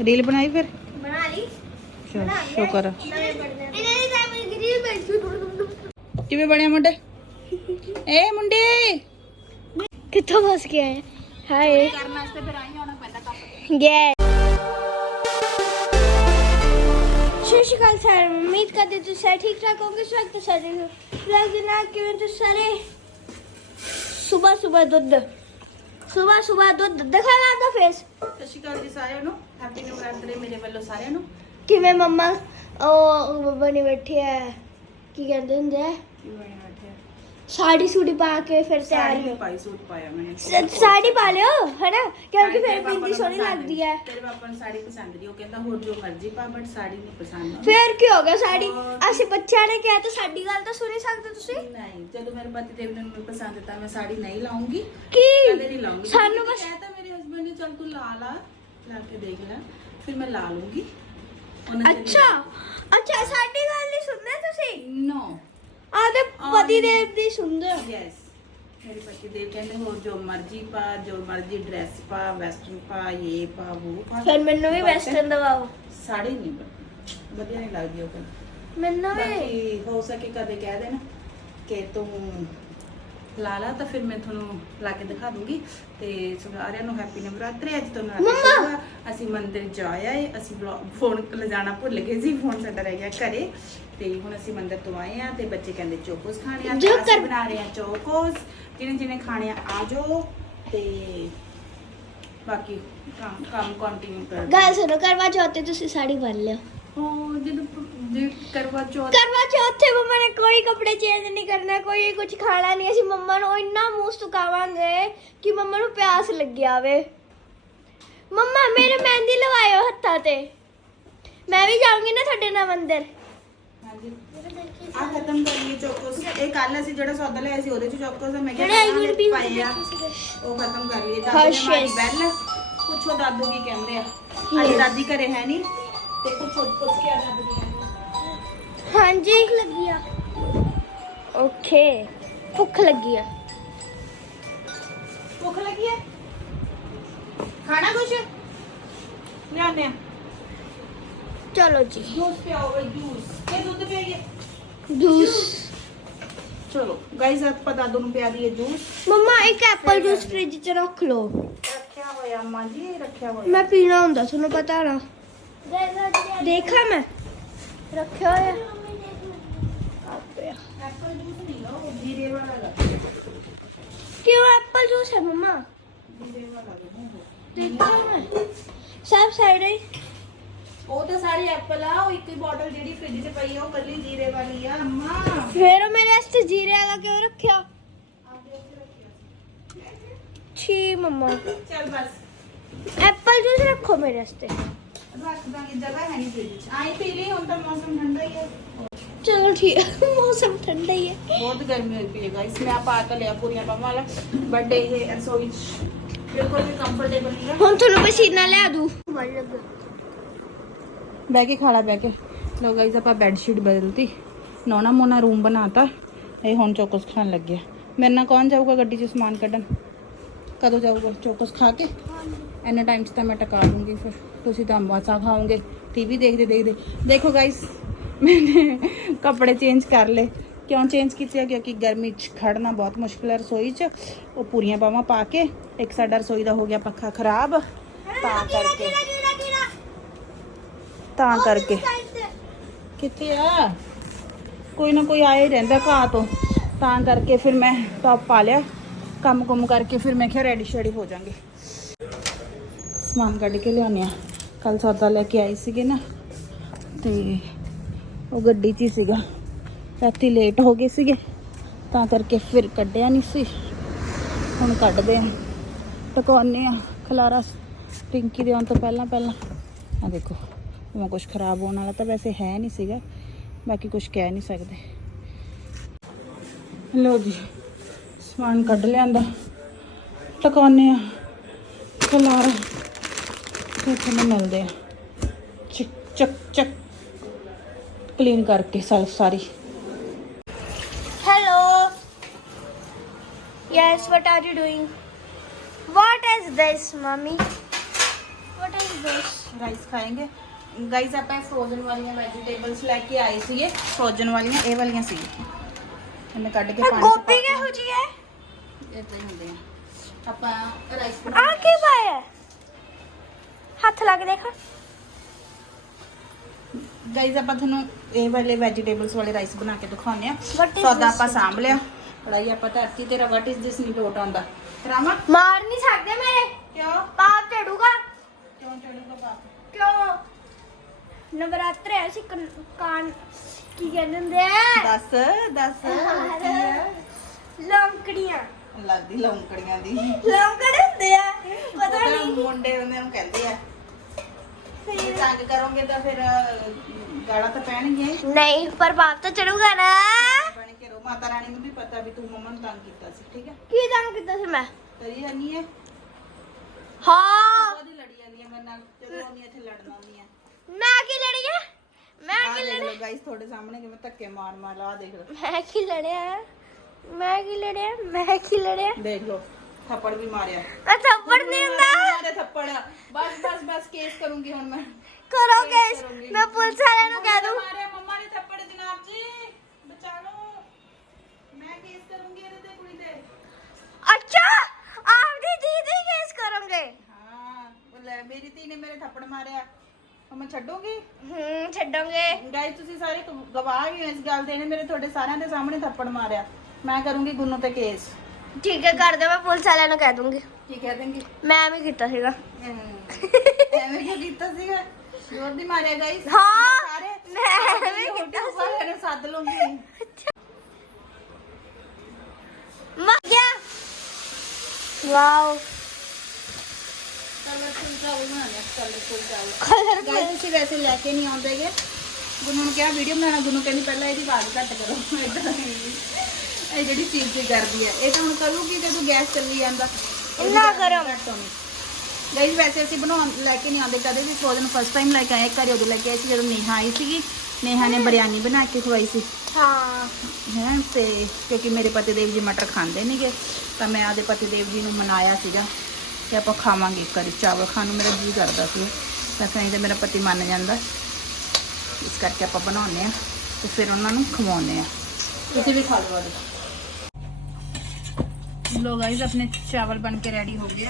Reel ਬਣਾਈ ਫਿਰ ਬਣਾ ਲਈ ਚਲ ਸ਼ੁਕਰ ਆ। ਨਵੇਂ ਬਣਦੇ ਇਹਨਾਂ ਦੀ ਤਾਂ ਮੇਰੀ ਗਰੀਬ ਬੈਠੀ ਕਿਵੇਂ ਬਣਿਆ ਮੁੰਡੇ ਏ ਮੁੰਡੇ ਕਿੱਥੋਂ ਫਸ ਗਿਆ ਹੈ ਹਾਏ ਕਰਨ ਵਾਸਤੇ ਫਿਰ ਆਈ ਆਉਣਾ ਪੈਂਦਾ ਕੰਮ ਗਏ ਸਤਿ ਸ਼੍ਰੀ ਅਕਾਲ ਸਰ ਉਮੀਦ ਕਰਦੇ ਤੁਸੀਂ ਸਾਰੇ ਠੀਕ ਠਾਕ ਹੋਗੇ ਸਵਾਗਤ ਹੈ ਸਾਡੇ ਵਲੌਗ ਦੇ ਨਾਲ ਕਿਵੇਂ ਤੁਸੀਂ ਸਾਰੇ ਸਵੇਰ ਸਵੇਰ ਦੁੱਧ ਸਵੇਰ ਸਵੇਰ ਦੁੱਧ ਦਿਖਾਣਾ ਦਾ ਫੇਸ ਸਤਿ ਸ਼੍ਰੀ ਅਕਾਲ ਜੀ ਸਾਰਿਆਂ ਨੂੰ। ਹੈਪੀ ਨਵਰਾਤਰੇ ਮੇਰੇ ਵੱਲੋਂ ਸਾਰਿਆਂ ਨੂੰ। ਕਿਵੇਂ ਮੰਮਾ? ਉਹ ਬਣੀ ਬੈਠੀ ਹੈ ਕੀ ਕਹਿੰਦੇ ਹੁੰਦੇ ਆ? ਕੀ ਬਣਿਆ ਬੈਠਿਆ? ਸਾੜੀ ਸੂੜੀ ਪਾ ਕੇ ਫਿਰ ਸਾੜੀ ਤਿਆਰੀ ਪਾਈ ਸੂਟ ਪਾਇਆ ਮੈਂ ਸਾੜੀ ਪਾ ਲਿਓ ਹੈਨਾ? ਕਿਉਂਕਿ ਫਿਰ ਬਿੰਦੀ ਸੋਹਣੀ ਲੱਗਦੀ ਹੈ। ਤੇਰੇ ਪਾਪਾ ਨੂੰ ਸਾੜੀ ਪਸੰਦ ਨਹੀਂ ਉਹ ਕਹਿੰਦਾ ਹੋਰ ਜੋ ਮਰਜ਼ੀ ਪਾ ਬਟ ਸਾੜੀ ਨਹੀਂ ਪਸੰਦ ਫਿਰ ਕੀ ਹੋ ਗਿਆ ਸਾੜੀ। ਅਸੀਂ ਬੱਚਿਆਂ ਨੇ ਕਿਹਾ ਤਾਂ ਸਾਡੀ ਗੱਲ ਤਾਂ ਸੁਣੀ ਸਕਦੇ ਤੁਸੀਂ। ਨਹੀਂ ਜਦੋਂ ਮੇਰੇ ਪਤੀ ਦੇਵ ਨੇ ਮੈਨੂੰ ਪਸੰਦ ਤਾਂ ਮੈਂ ਸਾੜੀ ਨਹੀਂ ਲਾਉਂਗੀ। ਕੀ? ਕਦੇ ਨਹੀਂ ਲਾਉਂਗੀ। ਸਾਨੂੰ ਬਸ ਕਹਿਤਾ ਮੇਰੇ ਹਸਬੰਡ ਨੇ ਚੱਲ ਤੂੰ ਲਾ ਲਾ ਲਾ ਕੇ ਦੇਖ ਲੈ ਫਿਰ ਮੈਂ ਲਾ ਲੂੰਗੀ। ਅੱਛਾ। ਅੱਛਾ ਸਾਡੀ ਗੱਲ ਨਹੀਂ ਸੁਣਦੇ ਤੁਸੀਂ? ਨੋ ਆਦੇ ਪਤੀ ਦੇਵ ਦੀ ਸੁਣਦੇ ਹੋ ਯੈਸ ਮੇਰੇ ਪਤੀ ਦੇਵ ਕਹਿੰਦੇ ਹੋਰ ਜੋ ਮਰਜ਼ੀ ਪਾ ਜੋ ਮਰਜ਼ੀ ਡਰੈਸ ਪਾ ਵੈਸਟਰਨ ਪਾ ਇਹ ਪਾ ਉਹ ਪਾ। ਫਿਰ ਮੈਨੂੰ ਵੀ ਵੈਸਟਰਨ ਦਵਾਓ। ਸਾੜੀ ਨਹੀਂ ਬ- ਵਧੀਆ ਨਹੀਂ ਲੱਗਦੀ ਉਹ ਕਹਿੰਦੀ ਮੈਨੂੰ ਵੀ। ਬਾਕੀ ਹੋ ਸਕੇ ਕਦੇ ਕਹਿ ਦੇਣਾ ਕਿ ਤੂੰ ਲਾ ਲਾ ਤਾਂ ਫਿਰ ਮੈਂ ਤੁਹਾਨੂੰ ਲਾ ਕੇ ਦਿਖਾ ਦੂੰਗੀ। ਤੇ ਸਾਰਿਆਂ ਨੂੰ ਹੈਪੀ ਨਵਰਾਤਰੀ। ਅੱਜ ਤੋਂ ਨਵਰਾਤਰੀ। ਅਸੀਂ ਮੰਦਿਰ ਜਾ ਆਏ। ਅਸੀਂ ਫੋਨ ਲਿਜਾਣਾ ਭੁੱਲ ਗਏ ਸੀ। ਫੋਨ ਸਾਡਾ ਰਹਿ ਗਿਆ ਘਰੇ। ਤੇ ਹੁਣ ਅਸੀਂ ਮੰਦਿਰ ਤੋਂ ਆਏ ਆ ਤੇ ਬੱਚੇ ਕਹਿੰਦੇ ਚੋਕੋਸ ਖਾਣੇ ਆ। ਤਾਂ ਅਸੀਂ ਬਣਾ ਰਹੇ ਆ ਚੋਕੋਸ। ਜਿਹਨੇ ਜਿਹਨੇ ਖਾਣੇ ਆ ਆ ਜਾਓ। ਤੇ ਬਾਕੀ ਕੰਮ ਕੰਟੀਨਿਊ ਕਰ। ਗੱਲ ਸੁਣੋ ਕਰਵਾ ਚੌਥ ਤੁਸੀਂ ਸਾੜੀ ਬੰਨ ਲਿਓ। ਉਹ ਜਦੋਂ ਜੇ ਕਰਵਾ ਚੌਥ ਕਰਵਾ ਚੌਥ ਤੇ ਮੰਮਾ ਨੇ ਕੋਈ ਕੱਪੜੇ ਚੇਂਜ ਨਹੀਂ ਕਰਨਾ ਕੋਈ ਕੁਝ ਖਾਣਾ ਨਹੀਂ। ਅਸੀਂ ਮੰਮਾ ਨੂੰ ਇੰਨਾ ਮੂੰਹ ਸੁਕਾਵਾਂਗੇ ਕਿ ਮੰਮਾ ਨੂੰ ਪਿਆਸ ਲੱਗਿਆ ਵੇ ਮੰਮਾ ਮੇਰੇ ਮਹਿੰਦੀ ਲਵਾਇਓ ਹੱਥਾਂ ਤੇ। ਮੈਂ ਵੀ ਜਾਊਂਗੀ ਨਾ ਤੁਹਾਡੇ ਨਾਲ ਮੰਦਿਰ। ਹਾਂਜੀ। ਆ ਖਤਮ ਕਰੀਏ ਚੋਕੋਸ। ਇਹ ਕੱਲ ਅਸੀਂ ਜਿਹੜਾ ਸੌਦਾ ਲਿਆ ਸੀ ਉਹਦੇ ਚ ਚੋਕੋਸ ਮੈਂ ਕਿਹਾ ਜਿਹੜੇ ਪਹਿਲਾਂ will be ਪਏ ਆ। ਉਹ ਖਤਮ ਕਰ ਲਈਏ। ਦਾਦੀ Hershey's. ਨੇ ਮਾਰੀ ਬੈਲ। ਪੁੱਛੋ ਦਾਦੂ ਕੀ ਕਹਿੰਦੇ ਆ। ਅੱਜ ਦਾਦੀ ਘਰੇ ਹੈ ਨਹੀਂ। ਤੇ ਪੁੱਛੋ ਪੁੱਛ ਕੇ ਆ ਦਾਦੂ ਕੀ ਕਹਿੰਦੇ ਆ। ਹਾਂਜੀ। ਭੁੱਖ ਲੱਗੀ ਆ। ਓਕੇ। ਭੁੱਖ ਲੱਗੀ ਆ। ਭੁੱਖ ਲੱਗੀ ਹੈ ਖਾਣਾ ਕੁਛ? ਲਿਆਨੇ ਆ। ਚਲੋ ਜੀ। ਜੂਸ ਪਿਆਓ ਬਈ ਜੂਸ। ਇਹ ਦੁੱਧ ਪਿਆਈਏ? ਜੂਸ। ਚਲੋ ਗਾਇਸ ਆਪਾਂ ਦਾਦੂ ਨੂੰ ਪਿਆ ਦਈਏ ਜੂਸ। ਮੰਮਾ ਇੱਕ ਐਪਲ ਜੂਸ ਫ੍ਰਿਜ 'ਚ ਰੱਖ ਲਓ। ਰੱਖਿਆ ਹੋਇਆ ਮਾਂ ਜੀ ਰੱਖਿਆ ਹੋਇਆ। ਮੈਂ ਪੀਣਾ ਹੁੰਦਾ ਤੁਹਾਨੂੰ ਪਤਾ ਨਾ। ਦੇਖਾਂ ਮੈਂ। ਰੱਖਿਆ ਹੋਇਆ। ਆਪਿਆ ਐਪਲ ਜੂਸ ਨਹੀਂ ਗਾ ਉਹ ਜੀਰੇ ਵਾਲਾ ਗਾ ਕਿਉਂ ਐਪਲ ਜੂਸ ਹੈ ਮੰਮਾ ਜੀਰੇ ਵਾਲਾ ਗਾ ਦੇਖਾਂ ਮੈਂ ਸਭ ਸਾਈਡ ਹੈ ਉਹ ਤਾਂ ਸਾਰੀ ਐਪਲ ਆ ਉਹ ਇੱਕ ਹੀ ਬੋਟਲ ਜਿਹੜੀ ਫ੍ਰਿਜ 'ਚ ਪਈ ਆ ਉਹ ਕੱਲੀ ਜੀਰੇ ਵਾਲੀ ਆ। ਅੰਮਾ। ਫਿਰ ਉਹ ਮੇਰੇ ਵਾਸਤੇ ਜੀਰੇ ਵਾਲਾ ਕਿਉਂ ਰੱਖਿਆ ਛੀ ਮੰਮਾ ਚੱਲ ਬਸ ਐਪਲ ਜੂਸ ਰੱਖੋ ਮੇਰੇ ਵਾਸਤੇ ਰੱਖ ਦਾਂਗੇ ਜਗ੍ਹਾ ਹੈ ਨਹੀਂ ਫ੍ਰਿਜ 'ਚ। ਆਈ ਪੀ ਲਈ ਹੁਣ ਤਾਂ ਮੌਸਮ ਠੰਡਾ ਹੀ ਹੈ ਚਲੋ ਠੀਕ ਮੌਸਮ ਠੰਡਾ ਹੀ ਹੈ ਬਹੁਤ ਗਰਮੀ ਹੋਈ ਪਈ ਹੈ ਗਾਇਸ ਮੈਂ ਪਾ ਕੇ ਲਿਆ ਪੂਰੀਆਂ ਪਾਵਾਂ ਵਾਲਾ ਬਟ ਇਹ ਰਸੋਈ 'ਚ ਬਿਲਕੁਲ ਵੀ ਕੰਫਰਟੇਬਲ ਨਹੀਂ ਹੈ ਹੁਣ ਤੁਹਾਨੂੰ ਪਸੀਨਾ ਲਿਆ ਦੂ ਮਨ ਲੱਗਾ ਬਹਿ ਕੇ ਖਾਲਾ ਬਹਿ ਕੇ ਲੋ ਗਾਇਸ ਆਪਾਂ ਬੈੱਡ ਸ਼ੀਟ ਬਦਲਤੀ ਨੋਨਾ ਮੋਨਾ ਰੂਮ ਬਣਾਤਾ ਇਹ ਹੁਣ ਚੋਕਸ ਖਾਣ ਲੱਗਿਆ ਮੇਰੇ ਨਾਲ ਕੌਣ ਜਾਊਗਾ ਗੱਡੀ 'ਚ ਸਮਾਨ ਕੱਢਣ ਕਦੋਂ ਜਾਊਗਾ ਚੋਕਸ ਖਾ ਕੇ ਐਨੇ ਟਾਈਮ 'ਚ ਤਾਂ ਮੈਂ ਟਕਾ ਦੂੰਗੀ ਫਿਰ ਤੁਸੀਂ ਤਾਂ ਅੰਬਾਸਾ ਖਾਓਗੇ ਟੀਵੀ ਦੇਖਦੇ ਦੇਖਦੇ ਦੇਖੋ ਗਾਇਸ ਮੈਨੇ ਕੱਪੜੇ ਚੇਂਜ ਕਰ ਲਏ ਕਿਉਂ ਚੇਂਜ ਕੀਤੇ ਆ? ਕਿਉਂਕਿ ਗਰਮੀ 'ਚ ਖੜਨਾ ਬਹੁਤ ਮੁਸ਼ਕਿਲ ਹੈ ਰਸੋਈ 'ਚ ਉਹ ਪੂਰੀਆਂ ਬਾਹਾਂ ਪਾ ਕੇ ਇੱਕ ਸਾਡਾ ਰਸੋਈ ਦਾ ਹੋ ਗਿਆ ਪੱਖਾ ਖਰਾਬ ਤਾਂ ਕਰਕੇ ਤਾਂ ਕਰਕੇ ਕਿੱਥੇ ਆ ਕੋਈ ਨਾ ਕੋਈ ਆਏ ਰਹਿੰਦਾ ਘਾਹ ਤੋਂ ਤਾਂ ਕਰਕੇ ਫਿਰ ਮੈਂ ਟੌਪ ਪਾ ਲਿਆ ਕੰਮ ਕੁਮ ਕਰਕੇ ਫਿਰ ਮੈਂ ਕਿਹਾ ਰੈਡੀ ਸ਼ੈਡੀ ਹੋ ਜਾਾਂਗੇ ਸਮਾਨ ਕੱਢ ਕੇ ਲਿਆਉਂਦੇ ਆ ਕੱਲ ਸੌਦਾ ਲੈ ਕੇ ਆਈ ਸੀਗੇ ਨਾ। ਤੇ ਉਹ ਗੱਡੀ 'ਚ ਹੀ ਸੀਗਾ। ਰਾਤੀ ਲੇਟ ਹੋ ਗਏ ਸੀਗੇ, ਤਾਂ ਕਰਕੇ ਫਿਰ ਕੱਢਿਆ ਨਹੀਂ ਸੀ। ਹੁਣ ਕੱਢਦੇ ਆ। ਟਕਾਉਨੇ ਆ ਖਲਾਰਾ ਟਿੰਕੀ ਦੇ ਆਉਣ ਤੋਂ ਪਹਿਲਾਂ ਪਹਿਲਾਂ। ਆ ਦੇਖੋ ਮੈਂ ਕੁਝ ਖਰਾਬ ਹੋਣ ਵਾਲਾ ਤਾਂ ਵੈਸੇ ਹੈ ਨਹੀਂ ਸੀਗਾ, ਬਾਕੀ ਕੁਝ ਕਹਿ ਨਹੀਂ ਸਕਦੇ। ਲੋ ਜੀ, ਸਮਾਨ ਕੱਢ ਲਿਆਂਦਾ। ਟਕਾਉਨੇ ਆ ਖਲਾਰਾ। ਫਿਰ ਤੁਹਾਨੂੰ ਮਿਲਦੇ ਆ। ਚੱਕ ਚੱਕ ਚੱਕ। ਕਲੀਨ ਕਰਕੇ ਸੈਲਫ ਸਾਰੀ Hello. Yes, what are you doing? What is this, mommy? What what is this? Rice ਖਾਏਂਗੇ guys ਆਪਾਂ ਫਰੋਜ਼ਨ ਵਾਲੀਆਂ ਵੈਜੀਟੇਬਲਸ ਲੈ ਕੇ ਆਏ ਸੀਗੇ ਫਰੋਜ਼ਨ ਵਾਲੀਆਂ ਇਹ ਵਾਲੀਆਂ ਸੀ ਇਹਨੇ ਕੱਢ ਕੇ ਇਹ ਪਾਣੀ ਗੋਭੀ ਕਿਹੋ ਜੀ ਹੈ ਇਦਾਂ ਹੀ ਹੁੰਦੇ ਆ ਆਪਾਂ ਰਾਈਸ ਆ ਕੀ ਪਾਇਆ ਹੱਥ ਲਾ ਕੇ ਦੇਖ ਗਾਈਜ਼ ਆਪਾਂ ਤੁਹਾਨੂੰ ਇਹ ਵਾਲੇ ਵੈਜੀਟੇਬਲਸ ਵਾਲੇ ਰਾਈਸ ਬਣਾ ਕੇ ਦਿਖਾਉਂਦੇ ਆ What is ਸੌਦਾ this? ਆਪਾਂ ਸਾਂਭ ਲਿਆ। ਕੜਾਈ ਆਪਾਂ ਧਰਤੀ ਤੇਰਾ ਵਾਟ ਇਜ਼ ਦਿਸ ਨਹੀਂ ਲੋਟ ਆਉਂਦਾ। ਰਾਮਾ? ਮਾਰ ਨਹੀਂ ਸਕਦੇ ਮੇਰੇ? ਕਿਉਂ? ਪਾਪ ਚੜੂਗਾ। ਕਿਉਂ ਚੜੂਗਾ ਬਾਪ ਕਿਉਂ? ਨਵਰਾਤਰੇ ਐ ਸੀ ਕਾਨ ਕੀ ਕਹਿੰਦੇ ਹੁੰਦੇ ਆ? ਦੱਸ ਦੱਸ। ਕੀ? ਲੌਂਕੜੀਆਂ। ਲੱਗਦੀ ਲੌਂਕੜੀਆਂ ਦੀ। ਲੌਂਕੜ ਹੁੰਦੇ ਆ। ਪਤਾ ਨਹੀਂ ਮੁੰਡੇ ਉਹਨਾਂ ਨੂੰ ਕਹਿੰਦੇ ਆ। ਜੇ ਤੰਗ ਕਰੋਗੇ ਤਾਂ ਫਿਰ ਅਹ, ਗਾਲਾਂ ਤਾਂ ਪੈਣਗੀਆਂ ਹੀ। ਨਹੀਂ ਪਰ ਪਾਪ ਤਾਂ ਚੜੂਗਾ ਨਾ। ਬਣ ਕੇ ਰੋ ਮਾਤਾ ਰਾਣੀ ਨੂੰ ਵੀ ਪਤਾ ਵੀ ਤੂੰ ਮੰਮਾ ਨੂੰ ਤੰਗ ਕੀਤਾ ਸੀ ਠੀਕ ਹੈ? ਕੀ ਕੰਮ ਕੀਤਾ ਸੀ ਮੈਂ? ਕਰੀ ਜਾਨੀ ਹੈ। ਹਾਂ। ਉਹਦੀ ਲੜੀ ਜਾਂਦੀ ਹੈ ਮੇਰੇ ਨਾਲ ਜਦੋਂ ਆਉਂਦੀ ਹੈ ਇੱਥੇ ਲੜਨ ਆਉਂਦੀ ਹੈ। ਮੈਂ ਕੀ ਲੜੀ ਆ? ਮੈਂ ਆਹ ਕੀ ਦੇਖ ਲਓ ਲੜਿਆ? ਗਾਇਸ ਤੁਹਾਡੇ ਸਾਹਮਣੇ ਕਿਵੇਂ ਧੱਕੇ ਮਾਰ ਮਾਰ ਲਾ ਦੇਖ ਲਓ। ਮੈਂ ਕੀ ਲੜਿਆ? ਮੈਂ ਕੀ ਲੜਿਆ? ਮੈਂ ਕੀ ਲੜਿਆ? ਦੇਖ ਲਓ ਥੱਪੜ ਵੀ ਮਾਰਿਆ। ਆ ਥੱਪੜ ਨਹੀਂ ਹੁੰਦਾ। ਮਾਰੇ ਥੱਪੜ। ਬਸ ਬਸ ਬਸ ਕੇਸ ਕਰੂੰਗੀ ਹੁਣ ਮੈਂ। ਕਰੋ। ਮੈਂ ਪੁਲਿਸ ਵਾਲਿਆਂ ਨੂੰ ਕਹਿ ਦੂੰ। ਮਾਰਿਆ ਮੰਮਾ ਨੇ ਥੱਪੜ ਜਨਾਬ ਜੀ। ਬਚਾ ਲਓ। ਮੈਂ ਕੇਸ ਕਰੂੰਗੀ ਇਹਦੇ ਤੇ ਕੁੜੀ ਤੇ। ਅੱਛਾ ਆਪਦੀ ਦੀਦੀ ਕੇਸ ਕਰੋਗੇ? ਹਾਂ ਉਹ ਲੈ ਮੇਰੀ ਧੀ ਨੇ ਮੇਰੇ ਥੱਪੜ ਮਾਰਿਆ। ਉਹ ਮੈਂ ਛੱਡੂਗੀ? ਹੂੰ ਛੱਡੋਗੇ? ਗਾਇਸ ਤੁਸੀਂ ਸਾਰੇ ਗ- ਗਵਾਹ ਹੀ ਹੋ ਇਸ ਗੱਲ ਦੇ ਨੇ। ਮੇਰੇ ਤੁਹਾਡੇ ਸਾਰਿਆਂ ਦੇ ਸਾਹਮਣੇ ਥੱਪੜ ਮਾਰਿਆ। ਮੈਂ ਕਰੂੰਗੀ ਗੁੰਨੂ ਤੇ ਕੇਸ ਠੀਕ ਹੈ ਕਰ ਦੋ ਮੈਂ ਪੁਲਿਸ ਵਾਲਿਆਂ ਨੂੰ ਕਹਿ ਦੂੰਗੀ। ਕੀ ਕਹਿ ਦੇਂਗੀ ਮੈਂ ਵੀ ਕੀਤਾ ਸੀਗਾ। ਐਵੇਂ ਕਿਉਂ ਕੀਤਾ ਸੀਗਾ? ਜ਼ੋਰ ਦੀ ਮਾਰਿਆ ਗਾਇਸ ਹਾਂ, ਸਾਰੇ ਮੈਂ ਵੀ ਕੀਤਾ YouTube ਵਾਲਿਆਂ ਨੂੰ ਸੱਦ ਲੂੰਗੀ ਮਰ ਗਿਆ। ਵਾਓ। ਕਲਰਫੁਲ ਚਾਵਲ ਬਣਾਉਣੇ ਕਲਰਫੁਲ ਚਾਵਲ ਕਲਰ ਗਾਇਸ ਤੁਸੀਂ ਵੈਸੇ ਲੈ ਕੇ ਨਹੀਂ ਆਉਂਦੇਗੇ ਗੁੰਨੂ ਨੂੰ ਕਿਹਾ ਵੀਡੀਓ ਬਣਾਉਣਾ ਗੁੰਨੂ ਕਹਿੰਦੀ ਪਹਿਲਾਂ ਇਹਦੀ ਆਵਾਜ਼ ਘੱਟ ਕਰੋ। ਇਹ ਜਿਹੜੀ ਚੀਜ਼ ਕਰਦੀ ਹੈ। ਇਹ ਤਾਂ ਹੁਣ ਕਰੂਗੀ ਜਦੋਂ ਗੈਸ ਚੱਲੀ ਜਾਂਦਾ। ਇੰਨਾ ਗਰਮ। ਗਾਇਸ ਵੈਸੇ ਅਸੀਂ ਬਣਾਉਣ ਲੈ ਕੇ ਨਹੀਂ ਆਉਂਦੇ ਕਦੇ ਵੀ ਫਰੋਜ਼ਨ ਫਸਟ ਟਾਈਮ ਲੈ ਕੇ ਆਏ ਘਰੇ ਉਦੋਂ ਲੈ ਕੇ ਆਏ ਸੀ ਜਦੋਂ ਨੇਹਾ ਆਈ ਸੀਗੀ। ਨੇਹਾ ਨੇ ਬਿਰਿਆਨੀ ਬਣਾ ਕੇ ਖਵਾਈ ਸੀ। ਹਾਂ। ਹੈ ਤੇ ਕਿਉਂਕਿ ਮੇਰੇ ਪਤੀ ਦੇਵ ਜੀ ਮਟਰ ਖਾਂਦੇ ਨਹੀਂਗੇ ਤਾਂ ਮੈਂ ਆਦੇ ਪਤੀ ਦੇਵ ਜੀ ਨੂੰ ਮਨਾਇਆ ਸੀਗਾ ਕਿ ਆਪਾਂ ਖਾਵਾਂਗੇ ਕਰੀ ਚਾਵਲ ਖਾਣ ਨੂੰ ਮੇਰਾ ਜੀ ਕਰਦਾ ਸੀ। ਤਾਂ ਕਹੀਂ ਤੇ ਮੇਰਾ ਪਤੀ ਮੰਨ ਜਾਂਦਾ। ਇਸ ਕਰਕੇ ਆਪਾਂ ਬਣਾਉਂਦੇ ਆ ਤੇ ਫਿਰ ਉਹਨਾਂ ਨੂੰ ਖਵਾਉਂਦੇ ਆ ਤੁਸੀਂ ਵੀ ਖਾ ਲਓ ਆਦੇ ਲੋ ਗਾਇਸ ਆਪਣੇ ਚਾਵਲ ਬਣ ਕੇ ਰੈਡੀ ਹੋ ਗਏ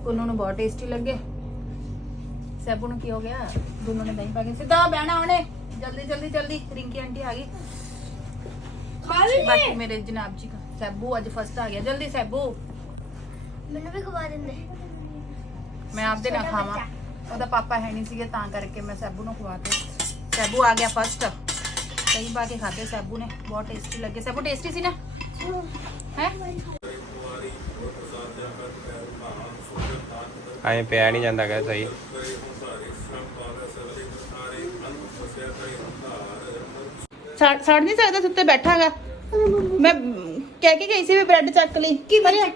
ਆ ਉਹਨਾਂ ਨੂੰ ਬਹੁਤ ਟੇਸਟੀ ਲੱਗੇ ਸੈਬੂ ਨੂੰ ਕੀ ਹੋ ਗਿਆ ਦੋਨੋਂ ਨੇ ਦਹੀਂ ਪਾ ਕੇ ਸਿੱਧਾ ਬਹਿਣਾ ਉਹਨੇ ਜਲਦੀ ਜਲਦੀ ਜਲਦੀ ਰਿੰਕੀ ਆਂਟੀ ਆ ਗਈ ਖਾ ਲਈ ਬਾਕੀ ਮੇਰੇ ਜਨਾਬ ਜੀ ਦਾ ਸੈਬੂ ਅੱਜ ਫਸਟ ਆ ਗਿਆ ਜਲਦੀ ਸੈਬੂ ਮੈਨੂੰ ਵੀ ਖਵਾ ਦਿੰਦੇ ਮੈਂ ਆਪਦੇ ਨਾਲ ਖਾਵਾਂ ਉਹਦਾ ਪਾਪਾ ਹੈ ਨਹੀਂ ਸੀਗੇ ਤਾਂ ਕਰਕੇ ਮੈਂ ਸੈਬੂ ਨੂੰ ਖਵਾ ਤੇ ਸੈਬੂ ਆ ਗਿਆ ਫਸਟ ਕਈ ਪਾ ਕੇ ਖਾਦੇ ਸੈਬੂ ਨੇ ਬਹੁਤ ਟੇਸਟੀ ਲੱਗੇ ਸੈਬੂ ਟੇਸਟੀ ਸੀ ਨਾ ਹੈ ਐਂ ਪਿਆ ਨਹੀਂ ਜਾਂਦਾ ਗਾ ਸਹੀ। ਸੜ ਸੜ ਨਹੀਂ ਸਕਦਾ ਸੁੱਤੇ ਬੈਠਾਗਾ ਮੈਂ ਮ, ਕਹਿ ਕੇ ਗਈ ਸੀ ਵੀ ਬ੍ਰੈਡ ਚੱਕ ਲਈ। ਕੀ ਬਰਿਆ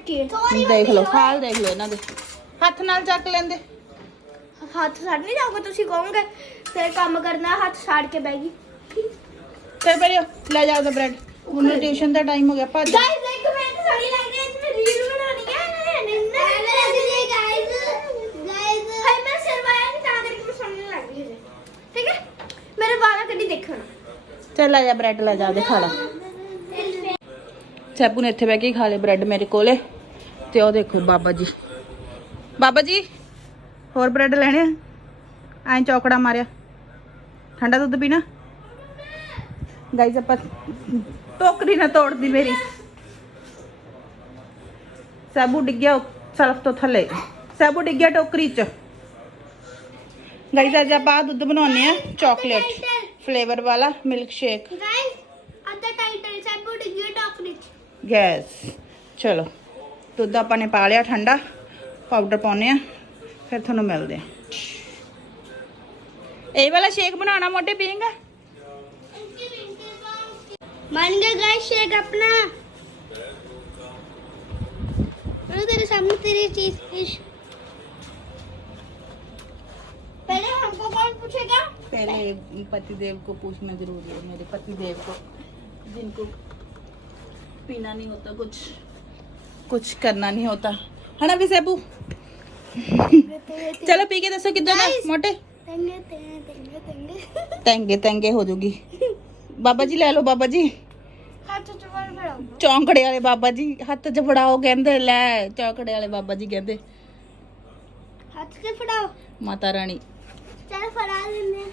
ਦੇਖ ਲਓ ਹਾਲ ਦੇਖ ਲਓ ਇਹਨਾਂ ਦੇ। ਹੱਥ ਨਾਲ ਚੱਕ ਲੈਂਦੇ। ਹੱਥ ਛੱਡ ਨਹੀਂ ਜਾਓਗੇ ਤੁਸੀਂ ਕਹੋਗੇ ਫਿਰ ਕੰਮ ਕਰਨਾ ਹੱਥ ਛੱਡ ਕੇ ਬੈਗੀ ਤੇ ਬਰਿਆ ਲੈ ਜਾ ਉਹਦਾ ਬ੍ਰੈਡ। ਉਹਨੂੰ ਟਿਊਸ਼ਨ ਦਾ ਟਾਈਮ ਹੋ ਗਿਆ ਭੱਜ। ਗਾਇਸ ਇੱਕ ਮਿੰਟ ਸੜੀ ਲੱਗ ਰਹੀ ਹੈ ਇਸ ਰੀਲ ਬਣਾਉਣੀ ਹੈ ਨਿੰਨਾ ਗਾਇਸ ਗਾਇਸ ਹਾਈ ਮੈਂ ਸਰਵਾਇਆ ਨਹੀਂ ਤਾਂ ਕਰਕੇ ਮੈਂ ਸੁਣਨ ਲੱਗ ਰਹੀ ਹੈ ਠੀਕ ਹੈ ਮੇਰੇ ਬਾਲਾਂ ਕੱਢੀ ਦੇਖਣਾ ਚੱਲ ਲੈ ਜਾ ਬ੍ਰੈਡ ਲੈ ਜਾ ਦੇ ਖਾ ਲਾ ਸੈਬੂ ਨੇ ਇੱਥੇ ਬਹਿ ਕੇ ਹੀ ਖਾ ਲਏ ਬ੍ਰੈਡ ਮੇਰੇ ਕੋਲੇ ਤੇ ਉਹ ਦੇਖੋ ਬਾਬਾ ਜੀ ਬਾਬਾ ਜੀ ਹੋਰ ਬ੍ਰੈਡ ਲੈਣੇ ਆ ਐਂ ਚੌਕੜਾ ਮਾਰਿਆ ਠੰਡਾ ਦੁੱਧ ਪੀਣਾ ਗਾਈਜ਼ ਆਪਾਂ ਟੋਕਰੀ ਨਾ ਤੋੜਦੀ ਮੇਰੀ ਸੈਬੂ ਡਿੱਗਿਆ ਸਲਫ ਤੋਂ ਥੱਲੇ ਸੈਬੂ ਡਿੱਗਿਆ ਟੋਕਰੀ 'ਚ ਗਾਈਜ਼ ਅੱਜ ਆਪਾਂ ਆਹ ਦੁੱਧ ਬਣਾਉਣੇ ਆ ਚਾਕਲੇਟ ਫਲੇਵਰ ਵਾਲਾ ਮਿਲਕ ਸ਼ੇਕ ਗਾਇਸ ਅੱਧਾ ਟਾਈਟਲ ਸੈਬੂ ਡਿੱਗੀ ਟਾਕਰੀ ਗੈਸ ਚਲੋ ਦੁੱਧ ਆਪਾਂ ਨੇ ਪਾ ਲਿਆ ਠੰਡਾ ਪਾਊਡਰ ਪਾਉਨੇ ਆ ਫਿਰ ਤੁਹਾਨੂੰ ਮਿਲਦੇ ਆ ਇਹ ਵਾਲਾ ਸ਼ੇਕ ਬਣਾਉਣਾ ਮੋਟੇ ਪੀਏਗਾ बन गया गाइस शेक अपना चलो तेरे सामने तेरी चीज फिश पहले हमको कौन पूछेगा पहले पति देव को पूछना जरूरी है मेरे पति देव को जिनको पीना नहीं होता कुछ कुछ करना नहीं होता है ना भी सेबू ਚਲੋ ਪੀ ਕੇ ਦੱਸੋ ਕਿੱਦਾਂ ਦਾ ਮੋਟੇ ਤੰਗੇ ਤੰਗੇ ਤੰਗੇ ਤੰਗੇ ਤੰਗੇ ਤੰਗੇ ਹੋ ਜੂਗੀ ਬਾਬਾ ਜੀ ਲੈ ਲਓ ਬਾਬਾ ਜੀ ਹੱਥ ਚ ਫੜ ਫੜਾਓ ਚੌਂਕੜੇ ਵਾਲੇ ਬਾਬਾ ਜੀ ਹੱਥ 'ਚ ਫੜਾਓ ਕਹਿੰਦੇ ਲੈ ਚੌਂਕੜੇ ਵਾਲੇ ਬਾਬਾ ਜੀ ਕਹਿੰਦੇ ਹੱਥ ਚ ਫੜਾਓ ਮਾਤਾ ਰਾਣੀ ਚੱਲ ਫੜਾ ਲੈਂਦੇ ਆ।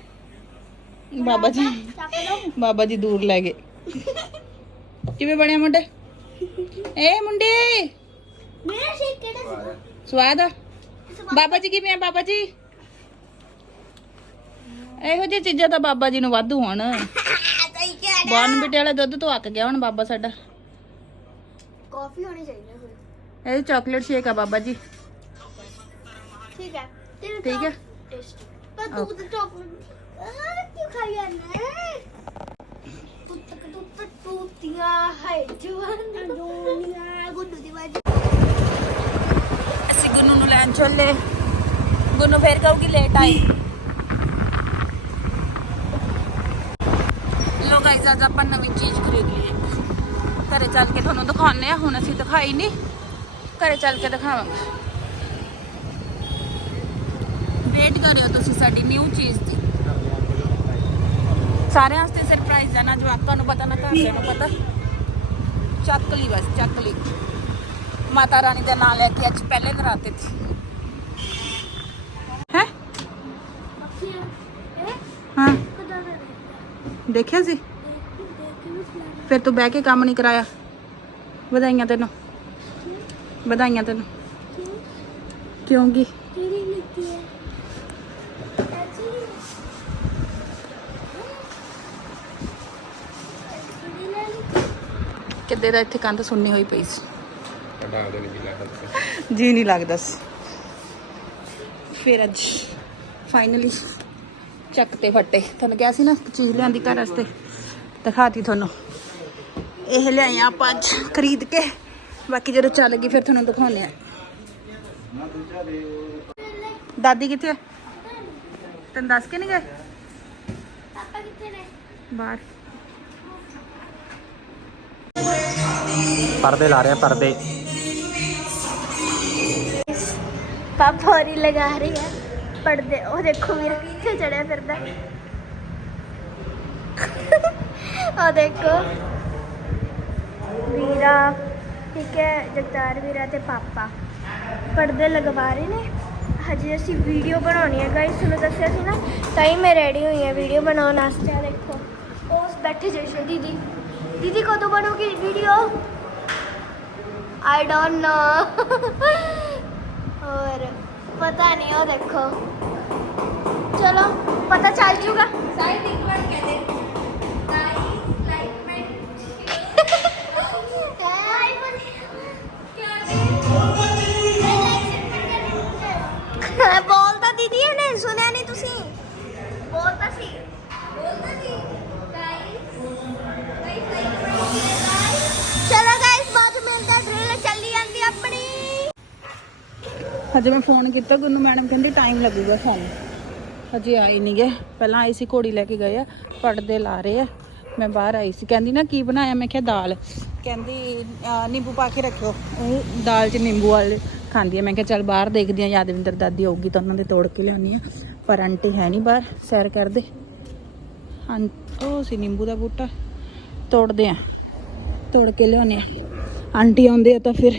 ਬਾਬਾ ਜੀ ਬਾਬਾ ਜੀ ਦੂਰ ਲੈ ਗਏ। ਕਿਵੇਂ ਬਣਿਆ ਮੁੰਡੇ? ਏ ਮੁੰਡੇ! ਮੇਰਾ ਸ਼ੇਕ ਕਿਹੜਾ ਸਵਾਦ ਆ? ਬਾਬਾ ਜੀ ਕਿਵੇਂ ਆ ਬਾਬਾ ਜੀ? ਇਹੋ ਜਿਹੀ ਚੀਜ਼ਾਂ ਤਾਂ ਬਾਬਾ ਜੀ ਨੂੰ ਵਾਧੂ ਹੋਣ ਬੌਨ ਬਿਟੇ ਵਾਲਾ ਦੁੱਧ ਤੋਂ ਅੱਕ ਗਿਆ ਹੁਣ ਬਾਬਾ ਸਾਡਾ। ਕਾਫੀ ਹੋਣੀ ਚਾਹੀਦੀ ਹੈ ਇਹ ਚਾਕਲੇਟ ਸ਼ੇਕ ਆ ਬਾਬਾ ਜੀ। ਠੀਕ ਹੈ ਠੀਕ ਹੈ? ਪਰ ਤਾਂ ਚਾਕਲੇਟ ਅਸੀਂ ਗੁੰਨੂ ਨੂੰ ਲੈਣ ਚੱਲੇ। ਗੁੰਨੂ ਫੇਰ ਕਹੂਗੀ ਲੇਟ ਆਈ। ਲੋ ਗਾਇਸ ਅੱਜ ਆਪਾਂ ਨਵੀਂ ਚੀਜ਼ ਖਰੀਦ ਲਈ ਹੈ। ਘਰੇ ਚੱਲ ਕੇ ਤੁਹਾਨੂੰ ਦਿਖਾਉਣੇ ਆ ਹੁਣ ਅਸੀਂ ਦਿਖਾਈ ਨਹੀਂ। ਘਰੇ ਚੱਲ ਕੇ ਦਿਖਾਵਾਂਗੇ। ਵੇਟ ਕਰਿਓ ਤੁਸੀਂ ਸਾਡੀ ਨਿਊ ਚੀਜ਼ ਦੀ। ਸਾਰਿਆਂ ਵਾਸਤੇ ਸਰਪ੍ਰਾਈਜ਼ ਆ ਨਾ ਜਵਾਕਾਂ ਨੂੰ ਪਤਾ ਨਾ ਘਰਦਿਆਂ ਨੂੰ ਪਤਾ। ਚੱਕ ਲਈ ਬਸ, ਚੱਕ ਲਈ। ਮਾਤਾ ਰਾਣੀ ਦਾ ਨਾਮ ਲੈ ਕੇ ਅੱਜ ਪਹਿਲੇ ਨਰਾਤੇ ਸੀ ਹੈ? ਹਾਂ। ਦੇਖਿਆ ਸੀ? ਫਿਰ ਤੂੰ ਬਹਿ ਕੇ ਕੰਮ ਨਹੀਂ ਕਰਾਇਆ? ਵਧਾਈਆਂ ਤੈਨੂੰ। ਵਧਾਈਆਂ ਤੈਨੂੰ। ਕਿਉਂਕਿ ਤੇਰੀ ਲਿੱਤੀ ਹੈ ਚਾਚੀ ਥੋੜੀ ਲੈ ਲਈ ਕਿੱਦੇ ਦਾ ਇੱਥੇ ਕੰਧ ਸੁੰਨੀ ਹੋਈ ਪਈ ਸੀ। ਕਢਾ ਦੇ ਨਹੀਂ ਲੱਗਦਾ ਜੀ ਨਹੀਂ ਲੱਗਦਾ ਸੀ। ਫਿਰ ਅੱਜ ਫਾਈਨਲੀ ਚੱਕ ਤੇ ਫੱਟੇ। ਤੁਹਾਨੂੰ ਕਿਹਾ ਸੀ ਨਾ ਚੀਜ਼ ਲਿਆਂਦੀ ਘਰ ਵਾਸਤੇ। ਦਿਖਾਤੀ ਤੁਹਾਨੂੰ। ਇਹ ਲਿਆਏ ਆਪਾਂ ਅੱਜ ਖਰੀਦ ਕੇ। ਬਾਕੀ ਜਦੋਂ ਚੱਲ ਗਈ ਫਿਰ ਤੁਹਾਨੂੰ ਦਿਖਾਉਂਦੇ ਆ। ਦਾਦੀ ਕਿੱਥੇ ਹੈ ਤੈਨੂੰ ਦੱਸ ਕੇ ਨਹੀਂ ਗਏ? ਪਾਪਾ ਕਿੱਥੇ ਨੇ? ਬਾਹਰ। ਪਰਦੇ ਲਾ ਰਹੇ ਆ ਪਰਦੇ। ਪਾਪਾ ਹੋਰੀ ਲਗਾ ਰਹੀ ਹੈ ਪੜਦੇ ਉਹ ਦੇਖੋ ਵੀਰ ਕਿੱਥੇ ਚੜਿਆ ਫਿਰਦਾ। ਉਹ ਦੇਖੋ। ਵੀਰਾ, ਠੀਕ ਹੈ, ਜਗਤਾਰ ਵੀਰਾ ਤੇ ਪਾਪਾ। ਪਰਦੇ ਲਗਵਾ ਰਹੇ ਨੇ। ਹਜੇ ਅਸੀਂ ਵੀਡੀਓ ਬਣਾਉਣੀ ਹੈ ਗਾਇਸ ਤੁਹਾਨੂੰ ਦੱਸਿਆ ਸੀ ਨਾ, ਤਾਂ ਹੀ ਮੈਂ ਰੈਡੀ ਹੋਈ ਹਾਂ ਵੀਡੀਓ ਬਣਾਉਣ ਵਾਸਤੇ। ਦੇਖੋ ਉਸ ਬੈਠੇ ਜਸ਼ਨ ਦੀਦੀ दीदी को तो बनोगी वीडियो? आई डोंट नो और पता नहीं हो देखो। चलो, पता चल जूगा साइड एक बार कह दे ਹਜੇ ਮੈਂ ਫੋਨ ਕੀਤਾ, ਗੁੰਨੂ ਮੈਡਮ ਕਹਿੰਦੀ ਟਾਈਮ ਲੱਗੂਗਾ ਸਾਨੂੰ ਹਜੇ ਆਈ ਨਹੀਂ ਗਏ ਪਹਿਲਾਂ ਆਈ ਸੀ, ਘੋੜੀ ਲੈ ਕੇ ਗਏ ਆ ਪੜਦੇ ਲਾ ਰਹੇ ਆ। ਮੈਂ ਬਾਹਰ ਆਈ ਸੀ। ਕਹਿੰਦੀ ਨਾ, ਕੀ ਬਣਾਇਆ? ਮੈਂ ਕਿਹਾ ਦਾਲ। ਕਹਿੰਦੀ ਨਿੰਬੂ ਪਾ ਕੇ ਰੱਖਿਓ। ਉਹ ਦਾਲ 'ਚ ਨਿੰਬੂ ਵਾਲੇ ਖਾਂਦੀ ਆ। ਮੈਂ ਕਿਹਾ ਚੱਲ ਬਾਹਰ ਦੇਖਦੀ ਆ, ਯਾਦਵਿੰਦਰ ਦਾਦੀ ਆਊਗੀ ਤਾਂ ਉਹਨਾਂ ਦੇ ਤੋੜ ਕੇ ਲਿਆਉਣੀ ਆ। ਪਰ ਆਂਟੀ ਹੈ ਨਹੀਂ ਬਾਹਰ, ਸੈਰ ਕਰਦੇ। ਹਾਂ ਉਹ ਸੀ ਨਿੰਬੂ ਦਾ ਬੂਟਾ। ਤੋੜਦੇ ਆ। ਤੋੜ ਕੇ ਲਿਆਉਣੇ ਆ। ਆਂਟੀ ਆਉਂਦੇ ਆ ਤਾਂ ਫਿਰ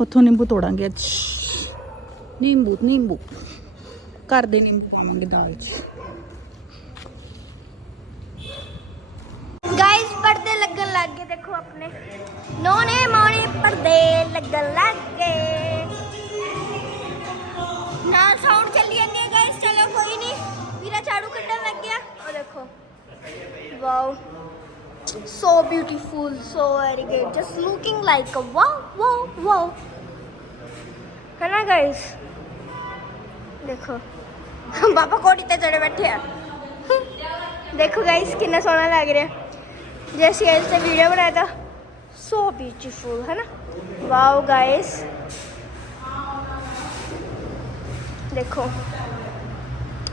ਉੱਥੋਂ ਨਿੰਬੂ ਤੋੜਾਂਗੇ। ਅੱਜ ਨਿੰਬੂ ਨਿੰਬੂ ਘਰ ਦੇ ਨਿੰਬੂ ਪਾਵਾਂਗੇ ਦਾਲ 'ਚ ਗਾਇਸ ਪਰਦੇ ਲੱਗਣ ਲੱਗ ਗਏ ਦੇਖੋ ਆਪਣੇ ਨੋਨੇ ਮੋਨੇ ਪਰਦੇ ਲੱਗਣ ਲੱਗ ਗਏ ਨਾਲ ਸਾਊਂਡ ਚੱਲੀ ਜਾਂਦੀ ਹੈ ਗਾਇਸ ਚਲੋ ਕੋਈ ਨਹੀਂ ਵੀਰਾ ਝਾੜੂ ਕੱਢਣ ਲੱਗ ਗਿਆ ਉਹ ਦੇਖੋ wow so beautiful so elegant just looking like a wow wow wow can i guys देखो। पापा कोड़ी ते चढ़े बैठे हैं। देखो गाइस कितना सोना लग रहा है। जैसे ऐसे वीडियो बनाया था सो ब्यूटीफुल है ना? वाओ गाइस देखो।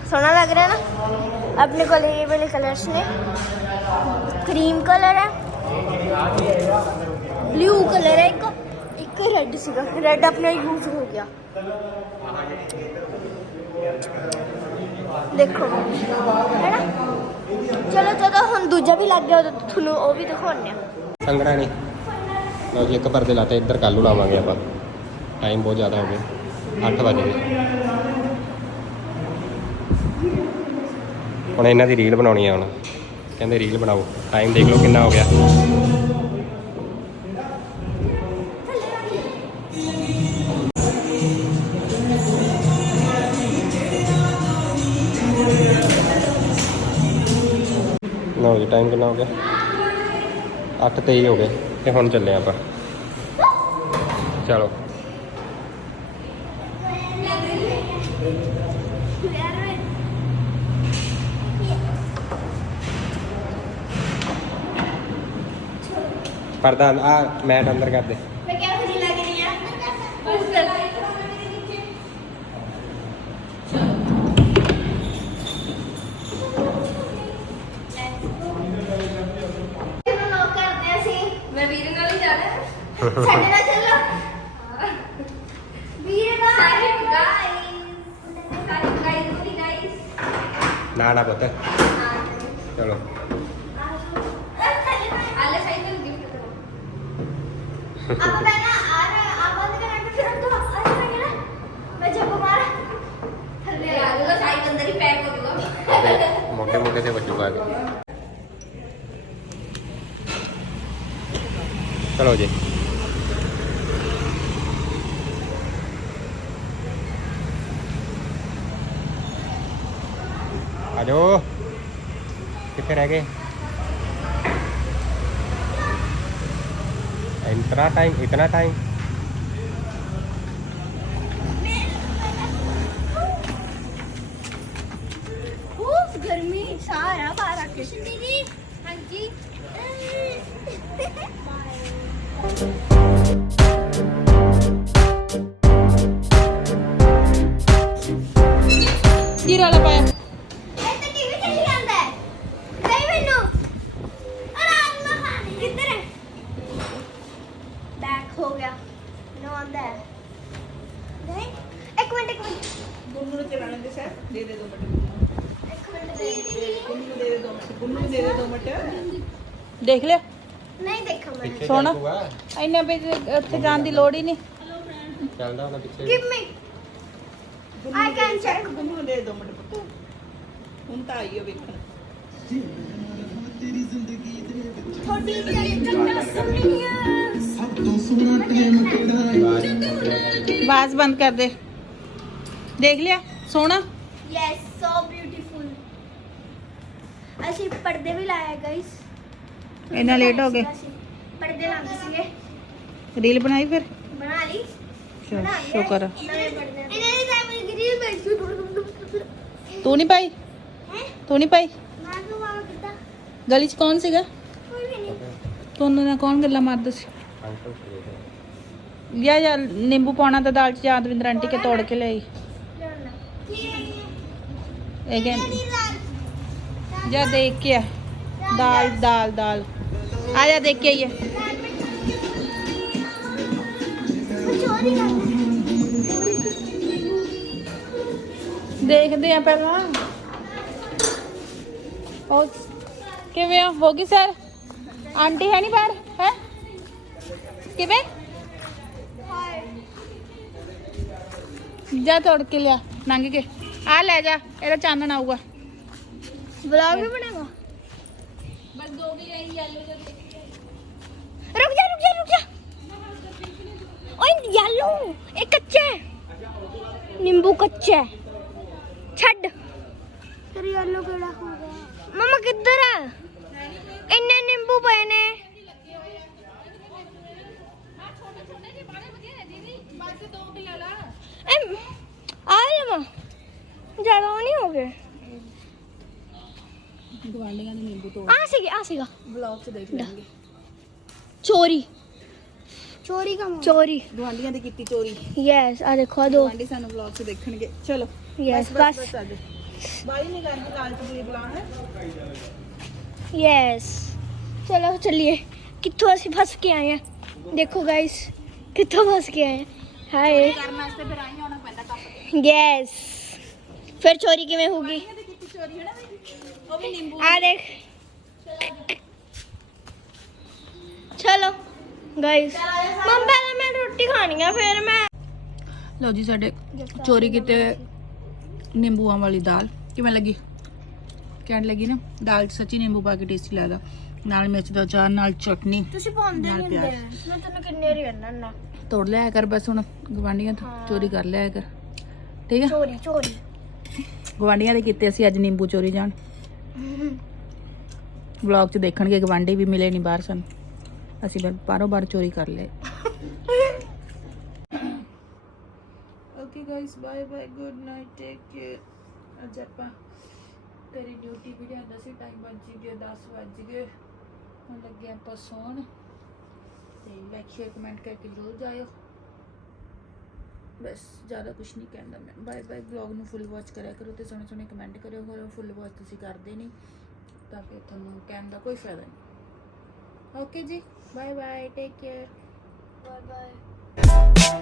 सोना लग रहा है ना? अपने को ये वाले कलर्स ने क्रीम कलर है। ब्लू कलर है एक ਇੱਕ ਰੈੱਡ ਸੀਗਾ। ਰੈੱਡ ਆਪਣਾ ਯੂਜ਼ ਹੋ ਗਿਆ। ਦੇਖੋ, ਹੈਨਾ? ਚਲੋ, ਜਦੋਂ ਹੁਣ ਦੂਜਾ ਵੀ ਲੱਗ ਗਿਆ, ਉਦੋਂ ਤੁਹਾਨੂੰ ਉਹ ਵੀ ਦਿਖਾਉਂਦੇ ਆ ਸੰਗਣਾ ਨਹੀਂ। ਲਓ ਜੀ, ਇੱਕ ਪਰਦੇ ਲਾਤੇ, ਇੱਧਰ ਕੱਲ ਨੂੰ ਲਾਵਾਂਗੇ ਆਪਾਂ। ਟਾਈਮ ਬਹੁਤ ਜ਼ਿਆਦਾ ਹੋ ਗਿਆ। 8 ਵਜੇ ਹੁਣ ਇਹਨਾਂ ਦੀ ਰੀਲ ਬਣਾਉਣੀ ਆ ਹੁਣ। ਕਹਿੰਦੇ ਰੀਲ ਬਣਾਓ। ਟਾਈਮ ਦੇਖ ਲਓ ਕਿੰਨਾ ਹੋ ਗਿਆ। ਟਾਈਮ ਕਿੰਨਾ ਹੋ ਗਿਆ। 8:23 ਹੋ ਗਏ ਤੇ ਹੁਣ ਚੱਲੇ ਆਪਾਂ। ਚਲੋ। ਪਰਦਾ ਆ, ਮੈਟ ਅੰਦਰ ਕਰ ਦੇ। 再了解。Aduh. Kita lagi. Entra time, itna time. ਇੰਨੇ ਵੀ ਉੱਥੇ ਜਾਣ ਦੀ ਲੋੜ ਹੀ ਨਹੀਂ। ਚੱਲਦਾ ਉਹਨਾਂ ਪਿੱਛੇ। Give me I can check. Gunnu ਨੂੰ ਦੇ ਦੇ ਮਿੰਟ ਪੁੱਤ। ਹੁਣ ਤਾਂ ਆਈ ਹੋ ਵੇਖਣ। ਥੋੜੀ ਜਿਹੀ ਗੱਲਾਂ ਸੁਣੀਆਂ ਬਾਜ਼ ਬੰਦ ਕਰ ਦੇ। ਦੇਖ ਲਿਆ ਸੋਹਣਾ? ਯੈਸ ਸੋ ਬਿਊਟੀਫੁਲ ਅਸੀਂ ਪਰਦੇ ਵੀ ਲਾਇਆ ਗਾਇਸ ਇੰਨਾ ਲੇਟ ਹੋ ਗਏ। ਪਰਦੇ ਲਾਉਂਦੇ ਸੀਗੇ। ਰੀਲ ਬਣਾਈ ਫਿਰ? ਬਣਾ ਲਈ। ਚਲ। ਸ਼ੁਕਰ ਆ। ਤੂੰ ਨਹੀਂ ਪਾਈ? ਹੈ? ਤੂੰ ਨਹੀਂ ਪਾਈ? ਗਲੀ 'ਚ ਕੌਣ ਸੀਗਾ? ਕੋਈ ਵੀ ਨਹੀਂ। ਤੁਹਾਨੂੰ ਨਾਲ ਕੌਣ ਗੱਲਾਂ ਮਾਰਦਾ ਸੀ? ਅੰਕਲ ਲਿਆ ਜਾਂ ਨਿੰਬੂ ਪਾਉਣਾ ਤਾਂ ਦਾਲ 'ਚ ਯਾਦਵਿੰਦਰ ਆਂਟੀ ਕੇ ਤੋੜ ਕੇ ਲਿਆਈ। ਇਹ ਕਹਿੰਦੀ ਜਾ ਦੇਖ ਕੇ ਆ। ਦਾਲ ਦਾਲ ਦਾਲ। ਆ ਜਾ ਦੇਖ ਕੇ ਆਈਏ। देखते हैं पहला। होगी सर? आंटी है नहीं पर है? कि जा तोड़ के लिया लंघ के। आ ले जा एदा आऊगा। ब्लॉग भी बनेगा? बस दो भी रुक ਓਏ ਯੈਲੋ ਇਹ ਕੱਚਾ ਹੈ। ਨਿੰਬੂ ਕੱਚਾ ਹੈ। ਛੱਡ। ਫਿਰ ਯੈਲੋ ਕਿਹੜਾ ਹੋ ਗਿਆ? ਮਮਾ ਕਿੱਧਰ ਆ? ਇੰਨੇ ਨਿੰਬੂ ਪਏ ਨੇ। ਆ ਲਵਾ ਜ਼ਿਆਦਾ ਨਹੀਂ ਹੋ ਗਏ। ਗਵਾਂਡੀਆਂ ਦੇ ਨਿੰਬੂ ਤੋੜ ਆ ਸੀਗਾ ਆ ਸੀਗਾ। ਬਲੌਗ 'ਚ ਦੇਖ ਲਾਂਗੇ ਚੋਰੀ। ਚੋਰੀ ਕਾ ਚੋਰੀ। ਗਵਾਂਡੀਆਂ ਦੀ ਕੀਤੀ ਚੋਰੀ। ਯੈਸ ਆ ਦੇਖੋ ਆ ਦੋ। ਗਵਾਂਡੀ ਸਾਨੂੰ ਬਲੌਗ 'ਚ ਦੇਖਣਗੇ। ਚਲੋ ਯੈਸ ਬਸ ਬਸ ਬਸ। ਬਾਈ ਨਹੀਂ ਲਾਲਚ ਬੁਰੀ ਬਲਾ ਹੈ। ਯੈਸ ਚਲੋ ਚੱਲੀਏ। ਕਿੱਥੋਂ ਅਸੀਂ ਫਸ ਕੇ ਆਏ ਆ ਦੇਖੋ ਗਾਇਸ ਕਿੱਥੋਂ ਫਸ ਕੇ ਆਏ ਹਾਏ ਕਰਨ ਵਾਸਤੇ ਫਿਰ ਆਈ ਆਉਣਾ ਪੈਂਦਾ ਕੱਪ ਯੈਸ ਫਿਰ ਚੋਰੀ ਕਿਵੇਂ ਹੋਊਗੀ ਕੀਤੀ ਚੋਰੀ ਹੈ ਨਾ ਉਹ ਵੀ ਨਿੰਬੂ ਆ ਦੇਖ। ਚਲੋ। ਗਾਇਸ ਮੰਮਾ ਪਹਿਲਾਂ ਮੈਂ ਰੋਟੀ ਖਾਣੀ ਆ ਫਿਰ ਮੈਂ ਲਓ ਜੀ ਸਾਡੇ ਚੋਰੀ ਕੀਤੇ ਨਿੰਬੂਆਂ ਵਾਲੀ ਦਾਲ। ਕਿਵੇਂ ਲੱਗੀ? ਕਹਿਣ ਲੱਗੀ ਨਾ ਦਾਲ 'ਚ ਸੱਚੀ ਨਿੰਬੂ ਪਾ ਕੇ ਟੇਸਟੀ ਲੱਗਦਾ। ਨਾਲ ਮਿਰਚ ਦਾ ਅਚਾਰ ਨਾਲ ਚਟਨੀ ਤੁਸੀਂ ਪਾਉਂਦੇ ਨਹੀਂ ਹੁੰਦੇ। ਮੈਂ ਤੈਨੂੰ ਕਿੰਨੇ ਵਾਰੀ ਕਹਿੰਦਾ ਨਾ ਤੋੜ ਲਿਆ ਕਰ ਬਸ ਹੁਣ ਗਵਾਂਡੀਆਂ ਤੋਂ ਚੋਰੀ ਕਰ ਲਿਆ ਕਰ। ਠੀਕ ਆ? ਚੋਰੀ ਚੋਰੀ। ਗਵਾਂਡੀਆਂ ਦੇ ਕੀਤੇ ਅਸੀਂ ਅੱਜ ਨਿੰਬੂ ਚੋਰੀ ਜਾਣ। ਵਲੌਗ 'ਚ ਦੇਖਣਗੇ ਗਵਾਂਡੀ ਵੀ ਮਿਲੇ ਨਹੀਂ ਬਾਹਰ ਸਾਨੂੰ। ਅਸੀਂ ਫਿਰ ਬਾਰੋ ਬਾਰ ਚੋਰੀ ਕਰ ਲਏ। Okay guys bye bye good night take care ਅੱਜ ਆਪਾਂ ਤੇਰੀ ਡਿਊਟੀ ਵੀ ਲਿਆਂਦਾ ਸੀ ਟਾਈਮ ਵੱਜ ਗਿਆ 10 ਵੱਜ ਗਏ। ਹੁਣ ਲੱਗੇ ਆਪਾਂ ਸੌਣ। ਤੇ ਲਾਈਕ ਸ਼ੇਅਰ ਕਮੈਂਟ ਕਰਕੇ ਜ਼ਰੂਰ ਜਾਇਓ। ਬਸ, ਜ਼ਿਆਦਾ ਕੁਝ ਨਹੀਂ ਕਹਿੰਦਾ ਮੈਂ। ਬਾਏ ਬਾਏ ਵਲੌਗ ਨੂੰ ਫੁੱਲ ਵਾਚ ਕਰਿਆ ਕਰੋ ਤੇ ਸੋਹਣੇ ਸੋਹਣੇ ਕਮੈਂਟ ਕਰਿਓ। ਹੋਰ ਫੁੱਲ ਵਾਚ ਤੁਸੀਂ ਕਰਦੇ ਨਹੀਂ, ਤਾਂ ਫਿਰ ਤੁਹਾਨੂੰ ਕਹਿਣ ਦਾ ਕੋਈ ਫਾਇਦਾ ਨਹੀਂ। ਓਕੇ ਜੀ bye bye take care bye bye